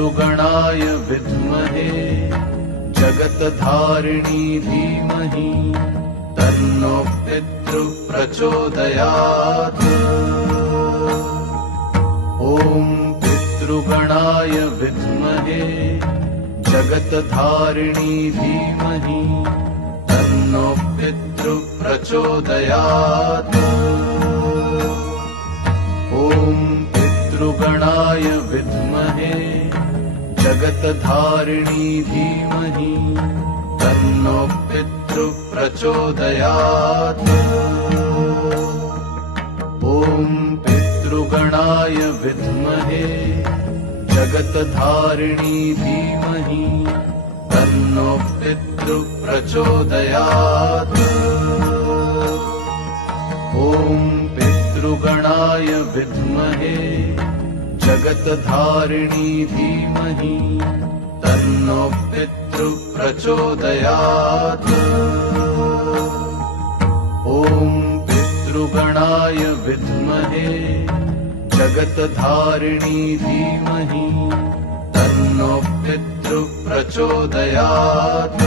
पितृगणाय विद्महे जगत्धारिणी धीमहि तन्नो पितृ प्रचोदयात्। ॐ पितृगणाय विद्महे जगत्धारिणी धीमहि तन्नो पितृ प्रचोदयात्। ॐ पितृगणाय विद्महे जगत्धारिणी धीमहि तन्नो पितृ प्रचोदयात्। ॐ पितृगणाय विद्महे जगत्धारिणी धीमहि तन्नो पितृ प्रचोदयात्। ॐ पितृगणाय विद्महे जगत्धारिणी धीमहि तन्नो पितृ प्रचोदयात्। ॐ पितृगणाय विद्महे जगत्धारिणी धीमहि तन्नो पितृ प्रचोदयात्।